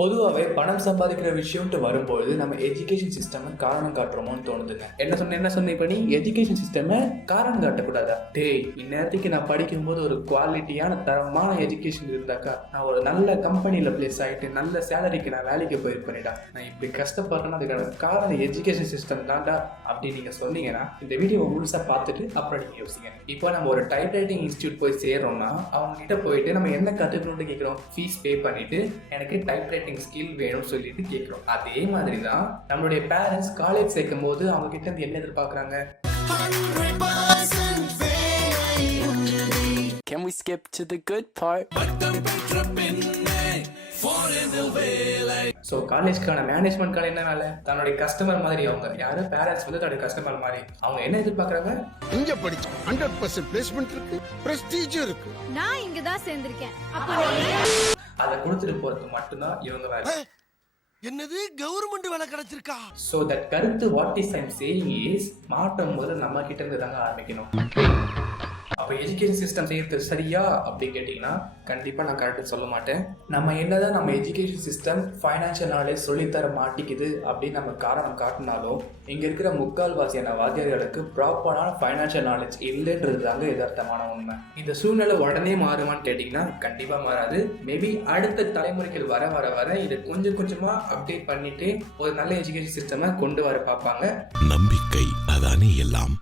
பொதுவாகவே பணம் சம்பாதிக்கிற விஷயம்ட்டு வரும்போது நம்ம எஜுகேஷன் சிஸ்டமை காரணம் காட்டுறோமோன்னு தோணுதுங்க. என்ன சொன்ன இப்போ நீ எஜுகேஷன் சிஸ்டமை காரணம் காட்டக்கூடாதா? டேய், இந்நேரத்துக்கு நான் படிக்கும்போது ஒரு குவாலிட்டியான தரமான எஜுகேஷன் இருந்தாக்கா நான் ஒரு நல்ல கம்பெனியில் பிளேஸ் ஆகிட்டு நல்ல சேலரிக்கு நான் வேலைக்கு போயிருப்பேன்டா. நான் இப்படி கஷ்டப்படுறேன்னா அதுக்கான காரணம் எஜுகேஷன் சிஸ்டம் தான்டா அப்படி நீங்கள் சொன்னீங்கன்னா இந்த வீடியோ முழுசாக பார்த்துட்டு அப்புறம் நீங்கள் யோசிங்க. இப்போ நம்ம ஒரு டைப் ரைட்டிங் இன்ஸ்டியூட் போய் சேர்றோம்னா அவங்க கிட்ட போயிட்டு நம்ம என்ன கற்றுக்கணும்னு கேட்குறோம். ஃபீஸ் பே பண்ணிட்டு எனக்கு டைப் ரைட்டிங் ஸ்கில் வேணும்னு சொல்லிட்டு கேட்குறோம். அதே மாதிரி தான் நம்மளுடைய பேரண்ட்ஸ் காலேஜ் சேர்க்கும் போது அவங்க கிட்ட இருந்து என்ன எதிர்பார்க்குறாங்க? Can we skip to the good part? So காலேஜ்க்கான மேனேஜ்மெண்ட்கான என்ன வேலை? தன்னுடைய கஸ்டமர் மாதிரி அவங்க யாரு பேரண்ட்ஸ் வந்து தன்னுடைய கஸ்டமர் மாதிரி அவங்க என்ன எதிர்பார்க்குறாங்க? இங்க படிச்சு 100% பிளேஸ்மெண்ட் இருக்கு, பிரஸ்டீஜ் இருக்கு, நான் இங்க தான் சேர்ந்திருக்கேன். அதை கொடுத்துட்டு போறது மட்டும்தான் இவங்க வேலை. என்னது கவர்மெண்ட் வேலை கிடைச்சிருக்கா? ஸோ தட் கருத்து what is I'm saying is மாற்றம் முதல்ல நம்ம கிட்ட இருந்து தாங்க ஆரம்பிக்கணும். அப்போ எஜுகேஷன் சிஸ்டம் செய்யறது சரியா அப்படின்னு கேட்டிங்கன்னா கண்டிப்பாக நான் கரெக்டாக சொல்ல மாட்டேன். நம்ம என்னதான் நம்ம எஜுகேஷன் சிஸ்டம் ஃபைனான்ஷியல் நாலேஜ் சொல்லித்தர மாட்டேங்குது அப்படின்னு நம்ம காரணம் காட்டினாலும் இங்கே இருக்கிற முக்கால்வாசியான வாத்தியார்களுக்கு ப்ராப்பரான ஃபைனான்ஷியல் நாலேஜ் இல்லைன்றது தாங்க யதார்த்தமான உண்மை. இந்த சூழ்நிலை உடனே மாறுமான்னு கேட்டிங்கன்னா கண்டிப்பாக மாறாது. மேபி அடுத்த தலைமுறைகள் வர வர வர இதை கொஞ்சம் கொஞ்சமாக அப்டேட் பண்ணிட்டு ஒரு நல்ல எஜுகேஷன் சிஸ்டமை கொண்டு வர பார்ப்பாங்க. நம்பிக்கை அதானே எல்லாம்.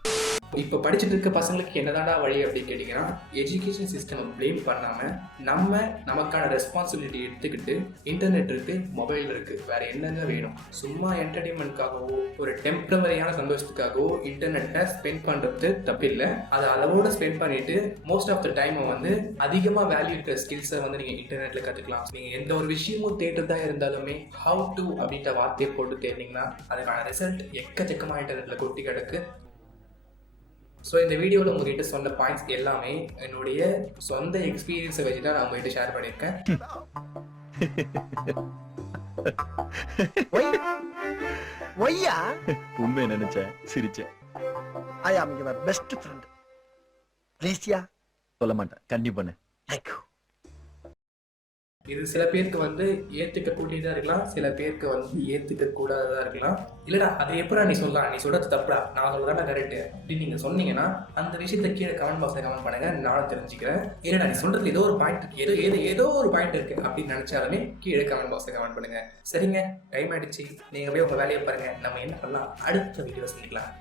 இப்போ படிச்சுட்டு இருக்க பசங்களுக்கு என்னதாடா வழி அப்படின்னு கேட்டிங்கன்னா எஜுகேஷன் சிஸ்டமை ப்ளேம் பண்ணாமல் நமக்கான ரெஸ்பான்சிபிலிட்டி எடுத்துக்கிட்டு இன்டர்நெட் இருக்குது, மொபைல் இருக்குது, வேறு என்னங்க வேணும்? சும்மா என்டர்டெயின்மெண்ட்காகவோ ஒரு டெம்பரவரியான சந்தோஷத்துக்காகவோ இன்டர்நெட்டை ஸ்பெண்ட் பண்ணுறது தப்பில்லை. அதை அளவோடு ஸ்பெண்ட் பண்ணிவிட்டு மோஸ்ட் ஆஃப் த டைமை வந்து அதிகமாக வேல்யூ இருக்கிற ஸ்கில்ஸை வந்து நீங்கள் இன்டர்நெட்டில் கற்றுக்கலாம். நீங்கள் எந்த ஒரு விஷயமும் தேடுறதா இருந்தாலுமே ஹவு டு அப்படின்ற வார்த்தையை போட்டு தேடினீங்கன்னா அதுக்கான ரிசல்ட் எக்கச்சக்கமாக இன்டர்நெட்டில் கொட்டி கிடக்கு. ஸோ இந்த வீடியோவில் உங்ககிட்ட சொன்ன பாயிண்ட்ஸ் எல்லாமே என்னுடைய சொந்த எக்ஸ்பீரியன்ஸை வச்சு தான் நான் உங்ககிட்ட ஷேர் பண்ணியிருக்கேன். உண்மை நினைச்சேன், சிரிச்சேன். ஐ ஆம் யுவர் பெஸ்ட் ஃப்ரெண்ட். ப்ளீஸ்யா. சொல்ல மாட்டேன், கண்டிப்பா. Thank you. இது சில பேருக்கு வந்து ஏற்றுக்க கூடியதாக இருக்கலாம், சில பேருக்கு வந்து ஏற்றுக்க கூடாததாக இருக்கலாம். இல்லைடா அது எப்படா நீ சொல்லலாம், நீ சொல்கிறது தப்பா, நான் சொல்கிறதா கரெக்டு அப்படின்னு நீங்கள் சொன்னீங்கன்னா அந்த விஷயத்தை கீழே கமெண்ட் பாக்ஸில் கமெண்ட் பண்ணுங்கள், நானும் தெரிஞ்சுக்கிறேன். இல்லைடா நீ சொல்கிறது ஏதோ ஒரு பாயிண்ட் இருக்குது, ஏதோ ஒரு பாயிண்ட் இருக்குது அப்படின்னு நினச்சாலுமே கீழே கமெண்ட் பாக்ஸில் கமெண்ட் பண்ணுங்கள். சரிங்க, டைம் ஆகிடுச்சு, நீங்கள் போய் உங்கள் வேலையை பாருங்கள். நம்ம என்ன பண்ணலாம், அடுத்த வீடியோ சந்திக்கலாம்.